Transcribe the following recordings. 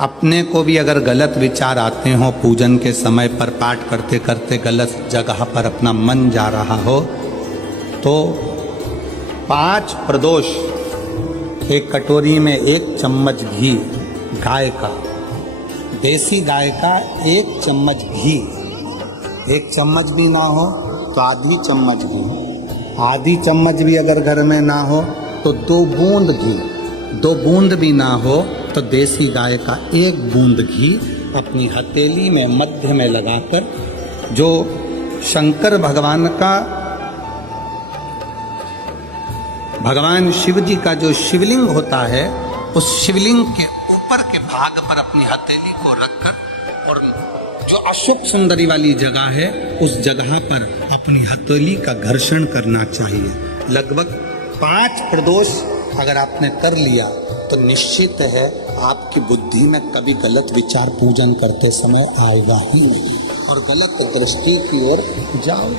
अपने को भी अगर गलत विचार आते हो, पूजन के समय पर पाठ करते करते गलत जगह पर अपना मन जा रहा हो, तो 5 प्रदोष एक कटोरी में 1 चम्मच घी, गाय का, देसी गाय का 1 चम्मच घी, 1 चम्मच भी ना हो तो आधी चम्मच घी, आधी चम्मच भी अगर घर में ना हो तो 2 बूंद घी, 2 बूंद भी ना हो तो देसी गाय का 1 बूंद घी अपनी हथेली में मध्य में लगाकर, जो शंकर भगवान का, भगवान शिव जी का जो शिवलिंग होता है, उस शिवलिंग के ऊपर के भाग पर अपनी हथेली को रखकर, और जो अशुभ सुंदरी वाली जगह है उस जगह पर अपनी हथेली का घर्षण करना चाहिए। लगभग 5 प्रदोष अगर आपने कर लिया तो निश्चित है आपकी बुद्धि में कभी गलत विचार पूजन करते समय आएगा ही नहीं, और गलत दृष्टि की ओर जाओ।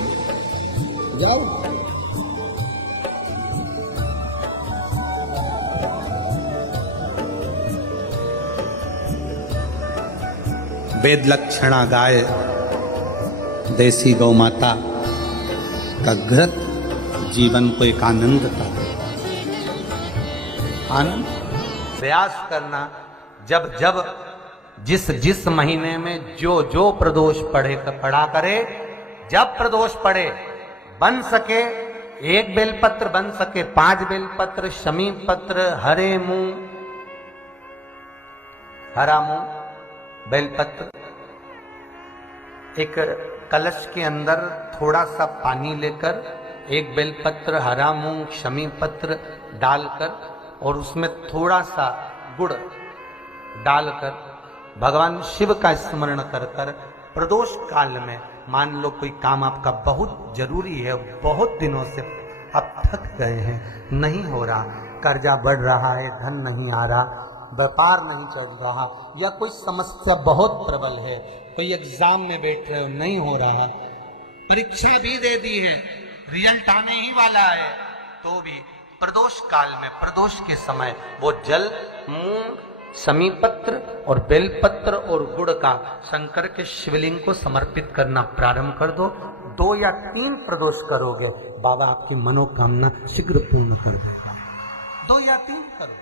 वेद लक्षणा गाय, देसी गौ माता का घृत जीवन को एक आनंद का आनंद प्रयास करना। जब जब जिस महीने में जो प्रदोष पड़ा करे, जब प्रदोष पड़े, बन सके 1 बेलपत्र, बन सके 5 बेलपत्र, शमी पत्र, हरे मूंग, हरा मूंग, बेलपत्र, एक कलश के अंदर थोड़ा सा पानी लेकर 1 बेलपत्र, हरा मूंग, शमी पत्र डालकर और उसमें थोड़ा सा गुड़ डालकर भगवान शिव का स्मरण कर कर प्रदोष काल में, मान लो कोई काम आपका बहुत जरूरी है, बहुत दिनों से अब थक गए हैं, नहीं हो रहा, कर्जा बढ़ रहा है, धन नहीं आ रहा, व्यापार नहीं चल रहा, या कोई समस्या बहुत प्रबल है, कोई एग्जाम में बैठ रहे हो, नहीं हो रहा, परीक्षा भी दे दी है, रिजल्ट आने ही वाला है, तो भी प्रदोष काल में, प्रदोष के समय वो जल, मूंग, शमी पत्र और बेलपत्र और गुड़ का शंकर के शिवलिंग को समर्पित करना प्रारंभ कर दो। 2 या 3 प्रदोष करोगे, बाबा आपकी मनोकामना शीघ्र पूर्ण कर देगा। 2 या 3 करो,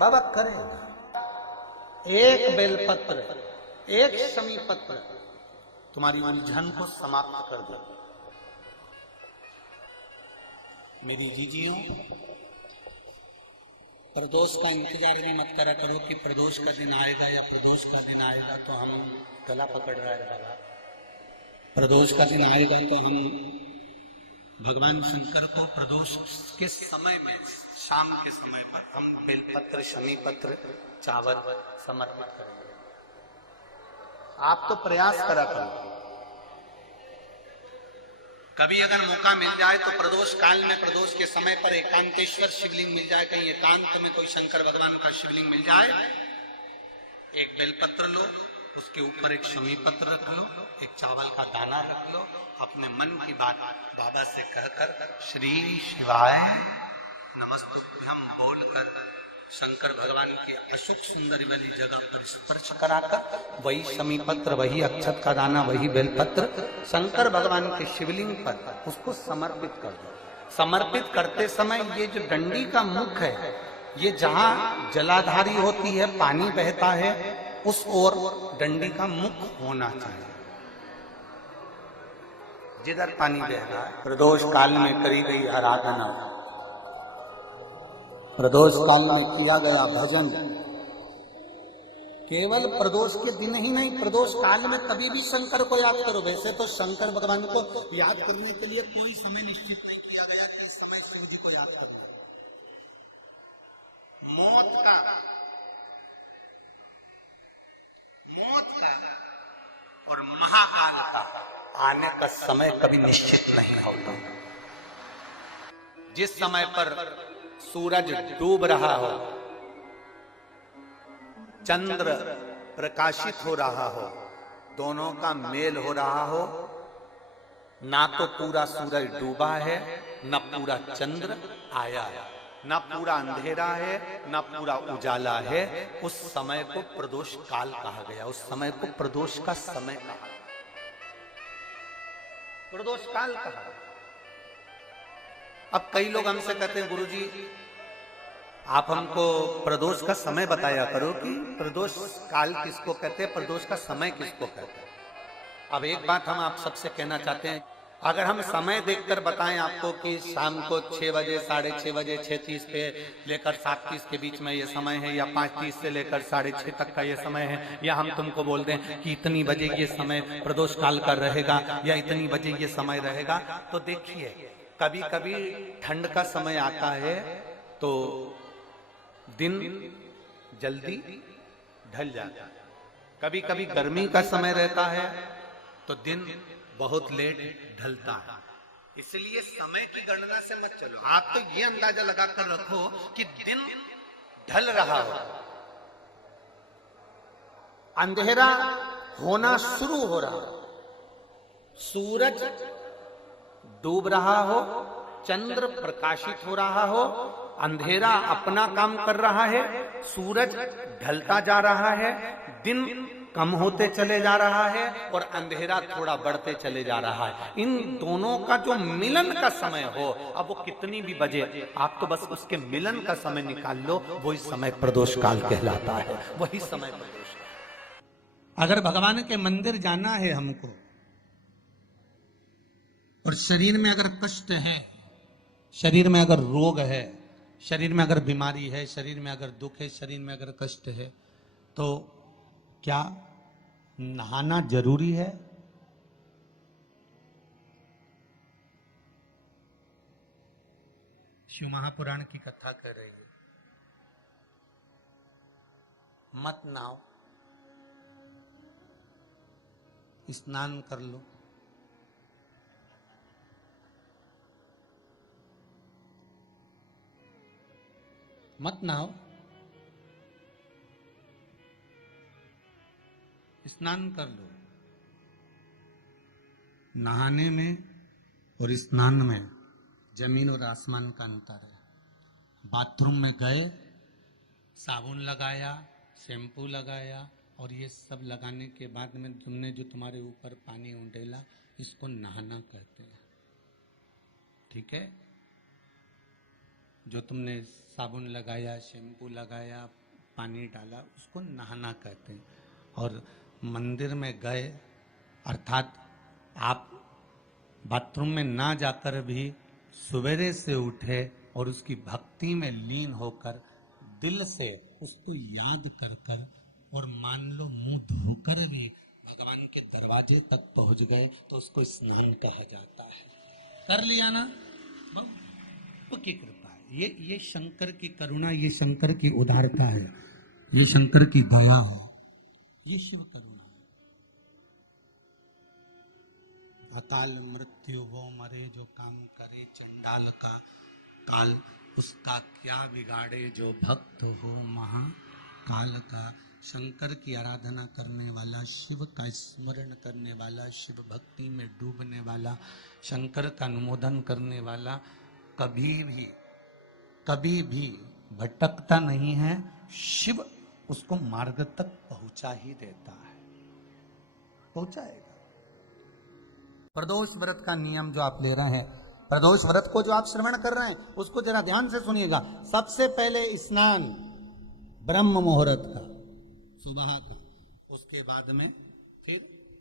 बाबा करेगा। 1 बेलपत्र, 1 शमी पत्र तुम्हारी उलझन को समाप्त कर दे। मेरी जीजियों, प्रदोष का इंतजार भी मत करा करो कि प्रदोष का दिन आएगा या प्रदोष का दिन आएगा तो हम गला पकड़ रहा है बाबा, प्रदोष का दिन आएगा तो हम भगवान शंकर को प्रदोष के समय में, शाम के समय पर हम बेलपत्र, शमी पत्र, चावल समर्पित करेंगे। आप तो प्रयास करा करो, कभी अगर मौका मिल जाए तो प्रदोष काल में, प्रदोष के समय पर एकांतेश्वर शिवलिंग मिल जाए, कहीं एकांत में कोई शंकर भगवान का शिवलिंग मिल जाए, 1 बेलपत्र लो, उसके ऊपर 1 शमी पत्र रख लो, 1 चावल का दाना रख लो, अपने मन की बात बाबा से कहकर श्री शिवाय नमस्तुभ्यं बोलकर शंकर भगवान की अशुभ सुंदरी वाली जगह पर स्पर्श कराकर, वही शमी पत्र, वही अक्षत का दाना, वही बेलपत्र शंकर भगवान के शिवलिंग पर उसको समर्पित कर दो। समर्पित करते समय ये जो डंडी का मुख है, ये जहां जलाधारी होती है, पानी बहता है, उस ओर डंडी का मुख होना चाहिए, जिधर पानी बह रहा है। प्रदोष काल में करी गई आराधना, प्रदोष काल में किया गया भजन, केवल प्रदोष के दिन ही नहीं, प्रदोष काल में कभी भी शंकर को याद करो। वैसे तो शंकर भगवान को याद करने के लिए कोई समय निश्चित नहीं किया गया कि इस समय शिव जी को याद करो। मौत का और महाकाल का आने का समय कभी निश्चित नहीं होता। जिस समय पर सूरज डूब रहा हो, चंद्र प्रकाशित हो रहा हो, दोनों का मेल हो रहा हो, ना तो पूरा सूरज डूबा है, न पूरा चंद्र आया है, ना पूरा अंधेरा है ना पूरा उजाला है, उस समय को प्रदोष काल कहा गया, उस समय को प्रदोष का समय कहा गया, प्रदोष काल कहा। अब कई लोग हमसे कहते हैं गुरुजी आप हमको प्रदोष का समय बताया करो कि प्रदोष काल किसको कहते हैं, प्रदोष का समय किसको कहते हैं। अब एक बात हम आप सबसे कहना चाहते हैं, अगर हम समय देखकर बताएं आपको कि शाम को 6 बजे, 6:30 बजे, 6:30 पे लेकर 7:30 के बीच में ये समय है, या 5:30 से लेकर 6:30 तक का ये समय है, या हम तुमको बोल दें कि इतनी बजे ये समय प्रदोष काल का रहेगा या इतनी बजे ये समय रहेगा, तो देखिए कभी कभी ठंड का समय आता है तो दिन जल्दी ढल जाता है, कभी कभी गर्मी का समय रहता है तो दिन बहुत लेट ढलता है। इसलिए समय की गणना से मत चलो, आप तो ये अंदाजा लगाकर रखो कि दिन ढल रहा हो, अंधेरा होना शुरू हो रहा हो, सूरज डूब रहा हो, चंद्र प्रकाशित हो रहा हो, अंधेरा अपना काम कर रहा है, सूरज ढलता जा रहा है, दिन कम होते चले जा रहा है और अंधेरा थोड़ा बढ़ते चले जा रहा है। इन दोनों का जो मिलन का समय हो, अब वो कितनी भी बजे, आप तो बस उसके मिलन का समय निकाल लो, वही समय प्रदोष काल कहलाता है, वही समय प्रदोष काल। अगर भगवान के मंदिर जाना है हमको और शरीर में अगर कष्ट है, शरीर में अगर रोग है, शरीर में अगर बीमारी है, शरीर में अगर दुख है, शरीर में अगर कष्ट है, तो क्या नहाना जरूरी है? शिव महापुराण की कथा कर रही है, मत नहाओ, स्नान कर लो। मत नहाओ, स्नान कर लो। नहाने में और स्नान में जमीन और आसमान का अंतर है। बाथरूम में गए, साबुन लगाया, शैम्पू लगाया और ये सब लगाने के बाद में तुमने जो तुम्हारे ऊपर पानी उंडेला, इसको नहाना कहते हैं, ठीक है। जो तुमने साबुन लगाया, शैम्पू लगाया, पानी डाला, उसको नहाना कहते हैं। और मंदिर में गए अर्थात आप बाथरूम में ना जाकर भी सवेरे से उठे और उसकी भक्ति में लीन होकर दिल से उसको याद कर कर और मान लो मुंह धोकर भी भगवान के दरवाजे तक पहुंच गए तो उसको स्नान कहा जाता है। कर लिया ना, बहुत की कृपा है। ये शंकर की करुणा, ये शंकर की उदारता है, ये शंकर की दया है, ये शिव करुणा है। अकाल मृत्यु वो मरे जो काम करे चंडाल का काल, उसका क्या बिगाड़े जो भक्त हो महाकाल का। शंकर की आराधना करने वाला, शिव का स्मरण करने वाला, शिव भक्ति में डूबने वाला, शंकर का अनुमोदन करने वाला कभी भी भटकता नहीं है। शिव उसको मार्ग तक पहुंचा ही देता है, पहुंचाएगा। प्रदोष व्रत का नियम जो आप ले रहे हैं, प्रदोष व्रत को जो आप श्रवण कर रहे हैं, उसको जरा ध्यान से सुनिएगा। सबसे पहले स्नान ब्रह्म मुहूर्त का, सुबह का, उसके बाद में फिर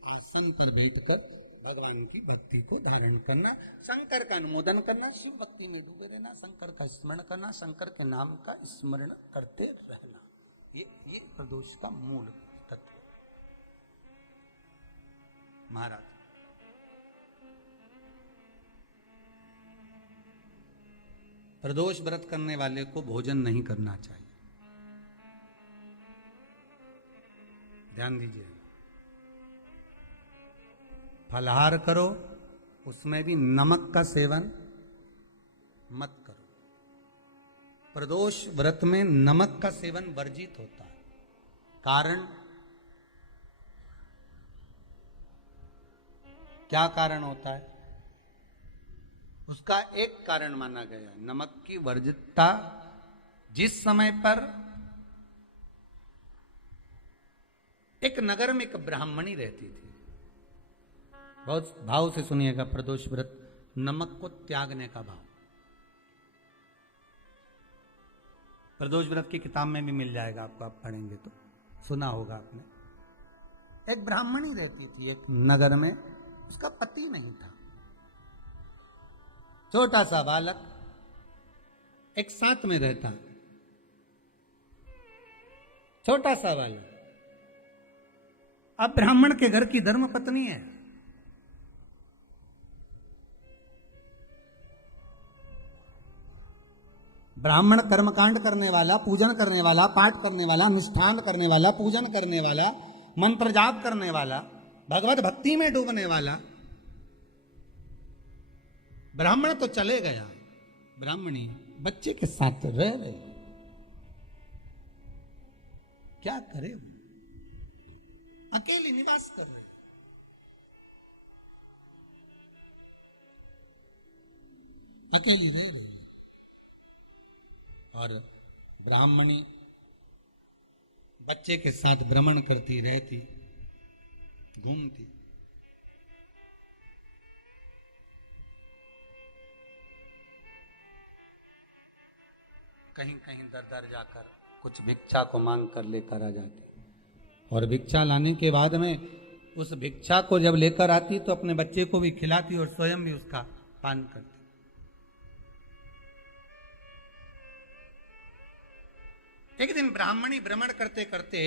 आसन पर बैठकर भगवान की भक्ति को धारण करना, शंकर का अनुमोदन करना, शिव भक्ति में डूबे रहना, शंकर का स्मरण करना, शंकर के नाम का स्मरण करते रहना, ये प्रदोष का मूल तत्व। महाराज प्रदोष व्रत करने वाले को भोजन नहीं करना चाहिए, ध्यान दीजिए। फलाहार करो, उसमें भी नमक का सेवन मत करो। प्रदोष व्रत में नमक का सेवन वर्जित होता है। कारण क्या कारण होता है? उसका एक कारण माना गया नमक की वर्जितता। जिस समय पर एक नगर में एक ब्राह्मणी रहती थी, बहुत भाव से सुनिएगा, प्रदोष व्रत, नमक को त्यागने का भाव। प्रदोष व्रत की किताब में भी मिल जाएगा आपको, आप पढ़ेंगे तो सुना होगा आपने। एक ब्राह्मणी रहती थी एक नगर में, उसका पति नहीं था, छोटा सा बालक एक साथ में रहता, छोटा सा बालक। अब ब्राह्मण के घर की धर्म पत्नी है, ब्राह्मण कर्मकांड करने वाला, पूजन करने वाला, पाठ करने वाला, अनुष्ठान करने वाला, पूजन करने वाला, मंत्र जाप करने वाला, भगवत भक्ति में डूबने वाला। ब्राह्मण तो चले गया, ब्राह्मणी बच्चे के साथ रह रहे, क्या करे, अकेले निवास कर रहे, अकेली रह रही। और ब्राह्मणी बच्चे के साथ भ्रमण करती रहती, घूमती। कहीं कहीं दर दर जाकर कुछ भिक्षा को मांग कर लेकर आ जाती, और भिक्षा लाने के बाद में उस भिक्षा को जब लेकर आती तो अपने बच्चे को भी खिलाती और स्वयं भी उसका पान करती। एक दिन ब्राह्मणी भ्रमण करते करते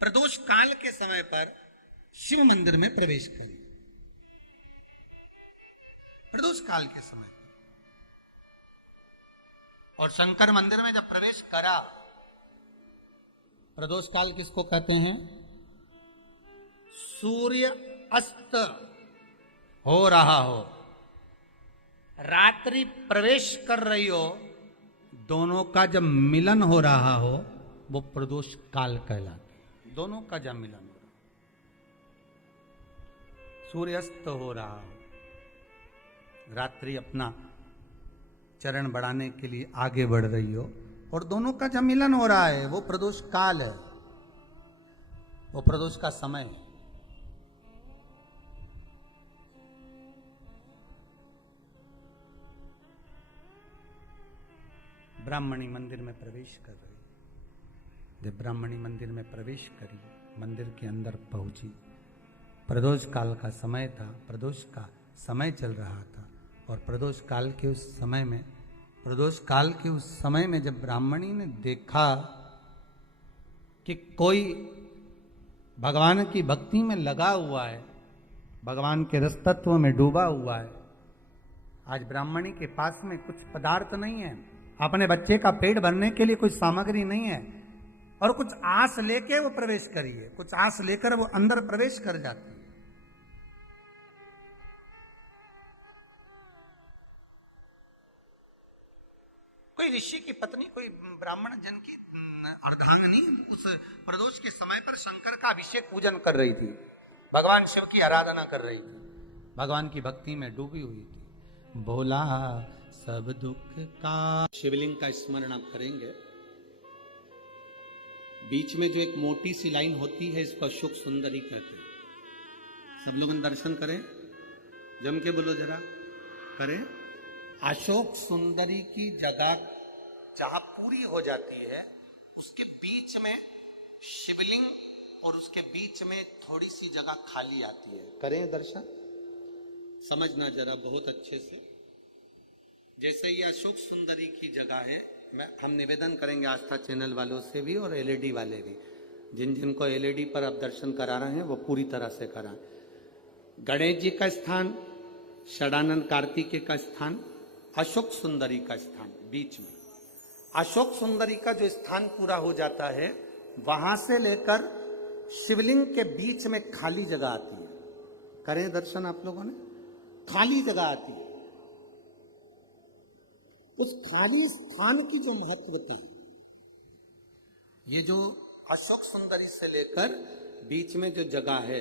प्रदोष काल के समय पर शिव मंदिर में प्रवेश करी। प्रदोष काल के समय पर, और शंकर मंदिर में जब प्रवेश करा, प्रदोष काल किसको कहते हैं? सूर्य अस्त हो रहा हो, रात्रि प्रवेश कर रही हो, दोनों का जब मिलन हो रहा हो वो प्रदोष काल कहलाता। दोनों का जब मिलन हो रहा, सूर्यास्त हो रहा हो, रात्रि अपना चरण बढ़ाने के लिए आगे बढ़ रही हो, और दोनों का जब मिलन हो रहा है, वो प्रदोष काल है, वो प्रदोष का समय है। ब्राह्मणी मंदिर में प्रवेश कर रही। जब ब्राह्मणी मंदिर में प्रवेश करी, मंदिर के अंदर पहुंची, प्रदोष काल का समय था, प्रदोष का समय चल रहा था, और प्रदोष काल के उस समय में, प्रदोष काल के उस समय में जब ब्राह्मणी ने देखा कि कोई भगवान की भक्ति में लगा हुआ है, भगवान के रस तत्व में डूबा हुआ है, आज ब्राह्मणी के पास में कुछ पदार्थ नहीं है, अपने बच्चे का पेट भरने के लिए कुछ सामग्री नहीं है, और कुछ आस लेके वो प्रवेश करी है, कुछ आस लेकर वो अंदर प्रवेश कर जाती है। कोई ऋषि की पत्नी, कोई ब्राह्मण जन की अर्धांगिनी उस प्रदोष के समय पर शंकर का अभिषेक पूजन कर रही थी, भगवान शिव की आराधना कर रही थी, भगवान की भक्ति में डूबी हुई थी। भोला सब दुख का, शिवलिंग का स्मरण आप करेंगे, बीच में जो एक मोटी सी लाइन होती है, इसको अशोक सुंदरी कहते हैं। सब लोग दर्शन करें, जम के बोलो जरा, करें। अशोक सुंदरी की जगह जहां पूरी हो जाती है, उसके बीच में शिवलिंग, और उसके बीच में थोड़ी सी जगह खाली आती है। करें दर्शन, समझना जरा बहुत अच्छे से। जैसे ये अशोक सुंदरी की जगह है, हम निवेदन करेंगे आस्था चैनल वालों से भी और एलईडी वाले भी, जिन जिनको एलईडी पर आप दर्शन करा रहे हैं वो पूरी तरह से कराएं। गणेश जी का स्थान, षडानंद कार्तिकेय का स्थान, अशोक सुंदरी का स्थान बीच में। अशोक सुंदरी का जो स्थान पूरा हो जाता है, वहां से लेकर शिवलिंग के बीच में खाली जगह आती है। करें दर्शन आप लोगों ने, खाली जगह आती है। उस खाली स्थान की जो महत्वता है, ये जो अशोक सुंदरी से लेकर बीच में जो जगह है,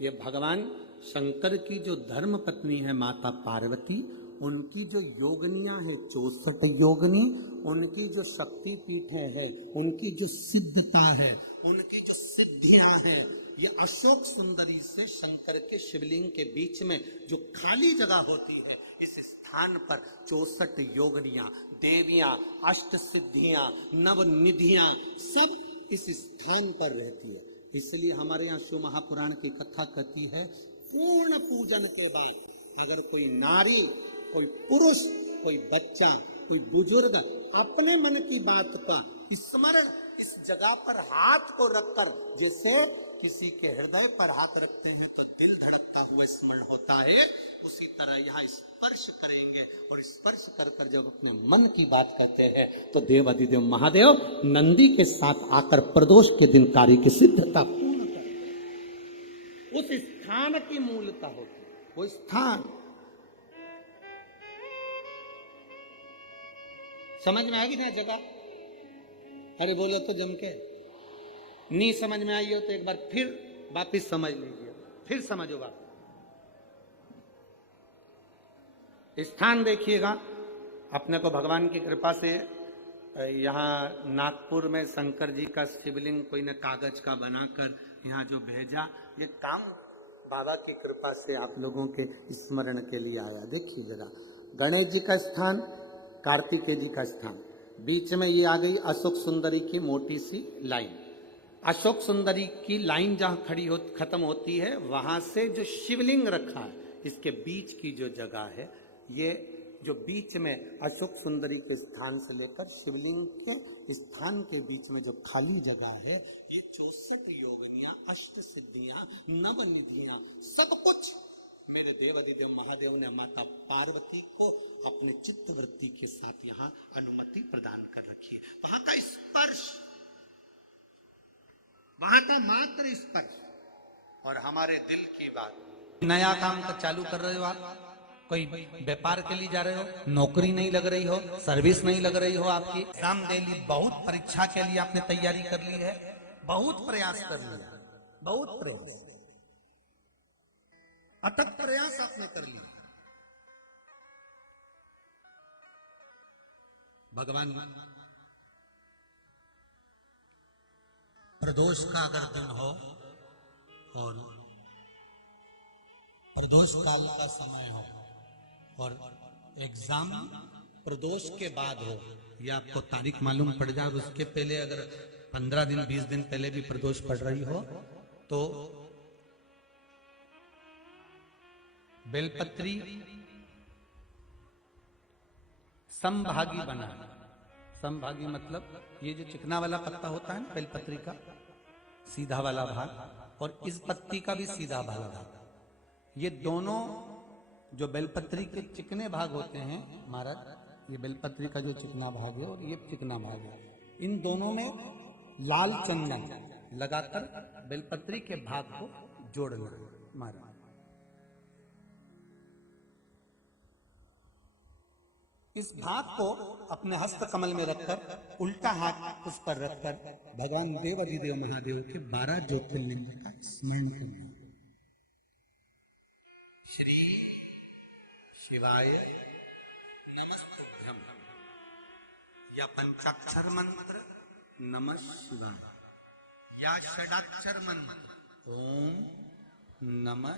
ये भगवान शंकर की जो धर्म पत्नी है माता पार्वती, उनकी जो योगनियां है 64 योगनी, उनकी जो शक्ति पीठें है, उनकी जो सिद्धता है, उनकी जो सिद्धियां हैं, ये अशोक सुंदरी से शंकर के शिवलिंग के बीच में जो खाली जगह होती है, इस स्थान पर 64 योगनियां, देवियां, अष्ट सिद्धियां, नवनिधियां सब इस स्थान पर रहती है। इसलिए हमारे यहाँ शिव महापुराण की कथा कहती है, पूर्ण पूजन के बाद अगर कोई नारी, कोई पुरुष, कोई बच्चा, कोई बुजुर्ग अपने मन की बात का स्मरण इस जगह पर हाथ को रखकर, जैसे किसी के हृदय पर हाथ रखते हैं तो दिल धड़कता हुआ स्मरण होता है, उसी तरह यहाँ स्पर्श करेंगे और स्पर्श कर कर जब अपने मन की बात कहते हैं तो देव अधिदेव महादेव नंदी के साथ आकर प्रदोष के दिन कार्य की सिद्धता पूर्ण करते। उस स्थान की मूलता होती है, वो स्थान समझ में आएगी ना जगह। अरे बोलो तो जम के, नहीं समझ में आई हो तो एक बार फिर वापिस समझ लीजिए, फिर समझो बात। स्थान देखिएगा, अपने को भगवान की कृपा से यहाँ नागपुर में शंकर जी का शिवलिंग कोई ने कागज का बनाकर यहाँ जो भेजा, ये काम बाबा की कृपा से आप लोगों के स्मरण के लिए आया। देखिए जरा, गणेश जी का स्थान, कार्तिकेय जी का स्थान, बीच में ये आ गई अशोक सुंदरी की मोटी सी लाइन। अशोक सुंदरी की लाइन जहां खड़ी हो खत्म होती है, वहां से जो शिवलिंग रखा है, इसके बीच की जो जगह है, ये जो बीच में अशोक सुंदरी के स्थान से लेकर शिवलिंग के स्थान के बीच में जो खाली जगह है, ये 64 योगनियां, अष्ट सिद्धियां, नवनिधियां, सब कुछ मेरे देव अधिदेव महादेव ने माता पार्वती को अपने चित्तवृत्ति के साथ यहाँ अनुमति प्रदान कर रखी है। वहां का स्पर्श, वहां का मात्र स्पर्श, और हमारे दिल की बात। नया काम का चालू कर रहे हो आप, कोई व्यापार के लिए जा रहे हो, नौकरी नहीं लग रही हो, सर्विस नहीं लग रही हो, आपकी एग्जाम दे ली, बहुत परीक्षा के लिए आपने तैयारी कर ली है, बहुत प्रयास कर लिया, बहुत प्रयास, अथक प्रयास आपने कर लिया। भगवान प्रदोष का अगर दिन हो और प्रदोष काल का समय हो और एग्जाम प्रदोष के बाद हो, या आपको तारीख मालूम पड़ जाए, उसके पहले अगर 15 दिन 20 दिन पहले भी प्रदोष पड़ रही हो, तो बेलपत्री समभागी बना। समभागी मतलब ये जो चिकना वाला पत्ता होता है ना बेलपत्री का, सीधा वाला भाग, और इस पत्ती का भी सीधा वाला भाग, ये दोनों जो बेलपत्री के चिकने भाग होते हैं महाराज, ये बेलपत्री का जो चिकना भाग है और ये चिकना भाग है, इन दोनों में लाल चंदन लगाकर बेलपत्री के भाग को जोड़ना महाराज। इस भाग को अपने हस्त कमल में रखकर, उल्टा हाथ उस पर रखकर भगवान देव अधिदेव महादेव के 12 ज्योतिर्लिंग का स्मरण करना। श्री शिवाय नमस्तुभ्यम, या पंचाक्षर मंत्र नमः शिवाय, या षडाक्षर मंत्र ओम नमः,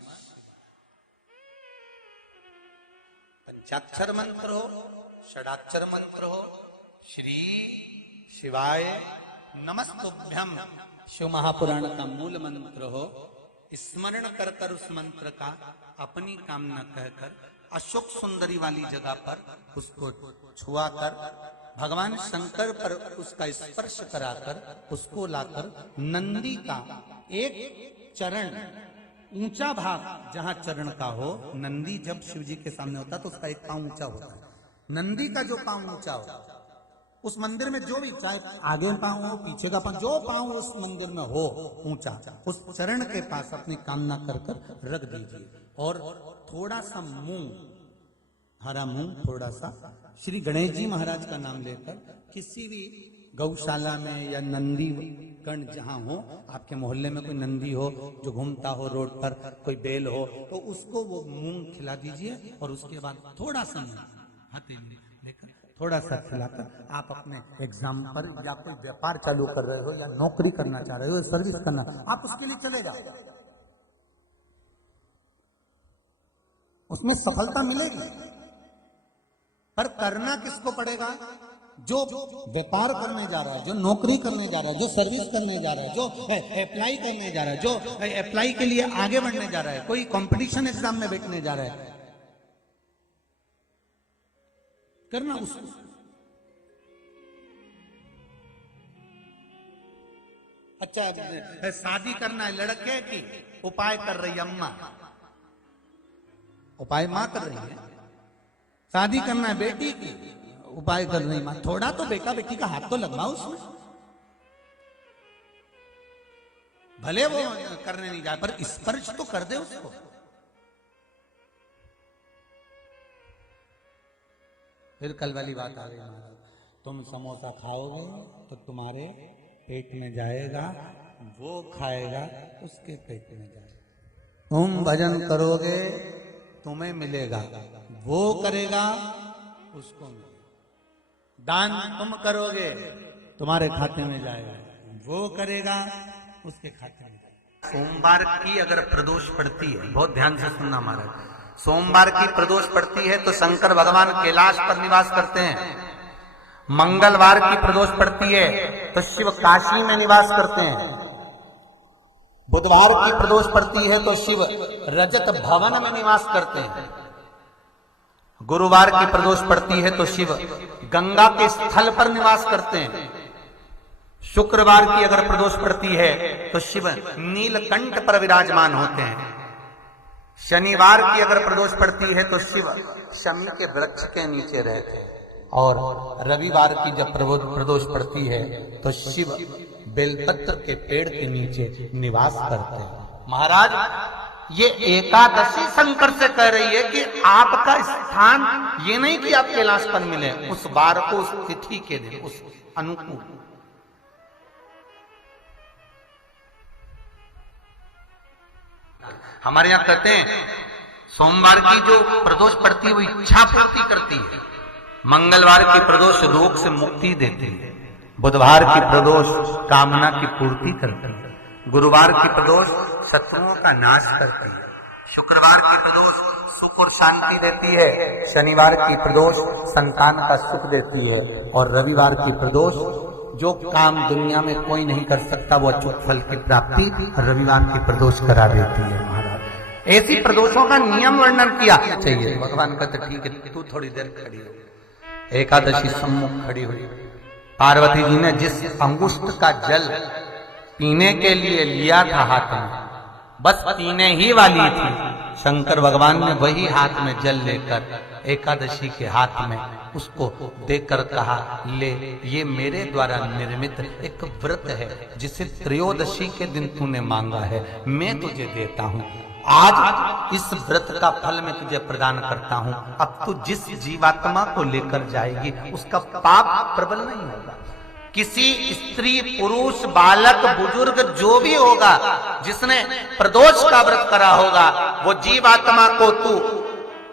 पंचाक्षर मंत्र हो, षडाक्षर मंत्र हो, श्री शिवाय नमस्तुभ्यम शिव महापुराण का मूल मंत्र हो, स्मरण कर कर उस मंत्र का अपनी कामना कहकर अशोक सुंदरी वाली जगह पर उसको छुआ कर, भगवान शंकर पर उसका स्पर्श कराकर, उसको लाकर नंदी का एक चरण, ऊंचा भाग जहां चरण का हो, नंदी जब शिव जी के सामने होता तो उसका एक पांव ऊंचा होता है, नंदी का जो पांव ऊंचा हो, उस मंदिर में जो भी, चाहे आगे पांव हो पीछे का पांव, जो पांव उस मंदिर में हो ऊंचा, उस चरण के पास अपनी कामना कर कर रख दीजिए, और थोड़ा सा मूंग, हरा मूंग थोड़ा सा, श्री गणेश जी महाराज का नाम लेकर किसी भी गौशाला में या नंदी गण जहां हो, आपके मोहल्ले में कोई नंदी हो जो घूमता हो रोड पर, कोई बैल हो, तो उसको वो मूंग खिला दीजिए और उसके बाद थोड़ा सा हथेली लेकर थोड़ा सा खिलाकर आप अपने एग्जाम पर या कोई व्यापार चालू कर रहे हो या नौकरी करना चाह रहे हो, सर्विस करना, आप उसके लिए चले जाओ, उसमें सफलता मिलेगी। पर करना किसको पड़ेगा? जो व्यापार करने जा रहा है, जो नौकरी करने जा रहा है, जो सर्विस करने जा रहा है, जो अप्लाई करने जा रहा है, जो अप्लाई के लिए आगे बढ़ने जा रहा है, कोई कंपटीशन एग्जाम में बैठने जा रहा है, करना उसको। अच्छा, शादी करना है लड़के की, उपाय कर रही अम्मा, उपाय मां कर रही है। शादी करना है बेटी की, उपाय कर रही मां। थोड़ा तो बेटा बेटी का हाथ तो लगवाओ उसमें, भले वो करने नहीं जाए पर स्पर्श तो कर दे उसको। फिर कल वाली बात आ गई, तुम समोसा खाओगे तो तुम्हारे पेट में जाएगा, वो खाएगा उसके पेट में जाएगा। तुम भजन करोगे तुम्हें मिलेगा, वो करेगा उसको मिलेगा। दान तुम करोगे तुम्हारे खाते में जाएगा, वो करेगा उसके खाते में जाएगा। सोमवार की अगर प्रदोष पड़ती है, बहुत ध्यान से सुनना महाराज, सोमवार की प्रदोष पड़ती है तो शंकर भगवान कैलाश पर निवास करते हैं। मंगलवार की प्रदोष पड़ती है तो शिव काशी में निवास करते हैं। बुधवार की प्रदोष पड़ती है तो शिव रजत भवन में निवास करते हैं। गुरुवार की प्रदोष पड़ती है तो शिव गंगा के स्थल पर निवास करते हैं। शुक्रवार की अगर प्रदोष पड़ती है तो शिव नीलकंठ पर विराजमान होते हैं। शनिवार की अगर प्रदोष पड़ती है तो शिव शमी के वृक्ष के नीचे रहते हैं। और रविवार की जब प्रदोष पड़ती है तो शिव बेलपत्र के पेड़ के नीचे निवास करते हैं। महाराज ये एकादशी शंकर से कह रही है कि आपका स्थान ये नहीं कि आप कैलाश पर मिले, उस बार को, उस तिथि के दिन, उस अनुकूल। हमारे यहां कहते हैं सोमवार की जो प्रदोष पड़ती है वो इच्छा पूर्ति करती है, मंगलवार की प्रदोष रोग से मुक्ति देती है, बुधवार की प्रदोष कामना की पूर्ति करती है, गुरुवार की प्रदोष शत्रुओं का नाश करती है, शुक्रवार की प्रदोष सुख और शांति देती है, शनिवार की प्रदोष संतान का सुख देती है, और रविवार की प्रदोष जो काम दुनिया में कोई नहीं कर सकता वो अचूक फल की प्राप्ति रविवार की प्रदोष करा देती है। महाराज ऐसी प्रदोषों का नियम वर्णन किया चाहिए। भगवान कहते ठीक है तू थोड़ी देर खड़ी हो। एकादशी सम्मुख खड़ी हुई, पार्वती जी ने जिस अंगुष्ठ का जल पीने के लिए लिया था हाथ में, बस पीने ही वाली थी, शंकर भगवान ने वही हाथ में जल लेकर एकादशी के हाथ में उसको देकर कहा, ले ये मेरे द्वारा निर्मित एक व्रत है जिसे त्रयोदशी के दिन तूने मांगा है, मैं तुझे देता हूं। आज इस व्रत का फल मैं तुझे प्रदान करता हूं। अब तू जिस जीवात्मा को लेकर जाएगी उसका पाप प्रबल नहीं होगा। किसी स्त्री, पुरुष, बालक, बुजुर्ग जो भी होगा जिसने प्रदोष का व्रत करा होगा, वो जीवात्मा को तू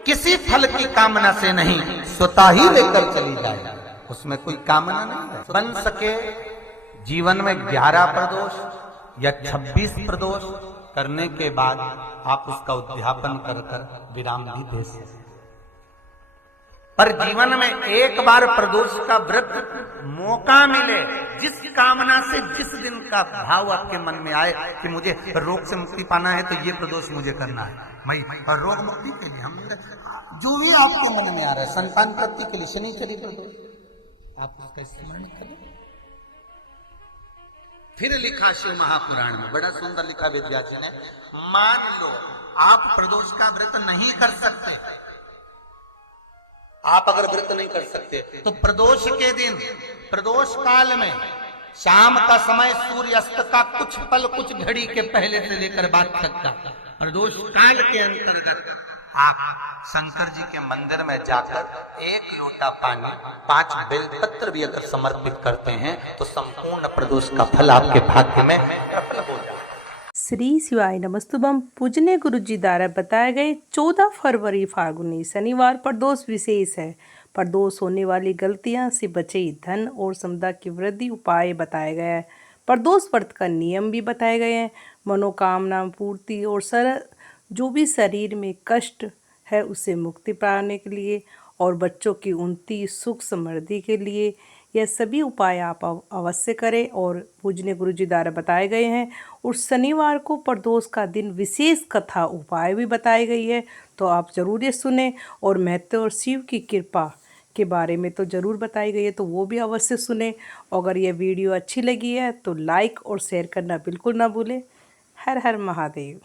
किसी फल की कामना से नहीं स्वतः ही लेकर चली जाए, उसमें कोई कामना नहीं है। बन सके जीवन में 11 प्रदोष या 26 प्रदोष करने के बाद आप उसका उद्यापन कर विराम भी दे सकते, पर जीवन में एक बार प्रदोष का व्रत मौका मिले, जिस कामना से जिस दिन का भाव आपके मन में आए कि मुझे रोग से मुक्ति पाना है तो ये प्रदोष मुझे करना है, और रोग मुक्ति के लिए हम जो भी आपके मन में आ रहा है, संतान प्राप्ति के लिए शनिचरी प्रदोष आप उसका इस्तेमाल करें। फिर लिखा शिव महापुराण में, बड़ा सुंदर लिखा वेदव्यास ने, मान लो आप प्रदोष का व्रत नहीं कर सकते, आप अगर व्रत नहीं कर सकते तो प्रदोष के दिन, प्रदोष काल में शाम का समय सूर्यास्त का कुछ पल, कुछ घड़ी के पहले से लेकर बाद तक का प्रदोष काल के अंतर्गत आप शंकर जी के मंदिर में जाकर एक लोटा पानी 5 बेलपत्र भी अगर समर्पित करते हैं तो संपूर्ण प्रदोष का फल आपके भाग्य में सफल हो जाए। श्री शिवाय नमस्तुभम। पूजनीय गुरु जी द्वारा बताए गए 14 फरवरी फाल्गुनी शनिवार प्रदोष विशेष है। प्रदोष होने वाली गलतियां से बचे, धन और समता की वृद्धि उपाय बताए गए हैं। प्रदोष व्रत का नियम भी बताए गए हैं। मनोकामना पूर्ति और जो भी शरीर में कष्ट है उससे मुक्ति पाने के लिए और बच्चों की उन्नति सुख समृद्धि के लिए यह सभी उपाय आप अवश्य करें और पूजनीय गुरु जी द्वारा बताए गए हैं। और शनिवार को प्रदोष का दिन विशेष कथा उपाय भी बताई गई है, तो आप ज़रूर ये सुने। और महत्व और शिव की कृपा के बारे में तो ज़रूर बताई गई है, तो वो भी अवश्य सुने। अगर ये वीडियो अच्छी लगी है तो लाइक और शेयर करना बिल्कुल ना भूलें। हर हर महादेव।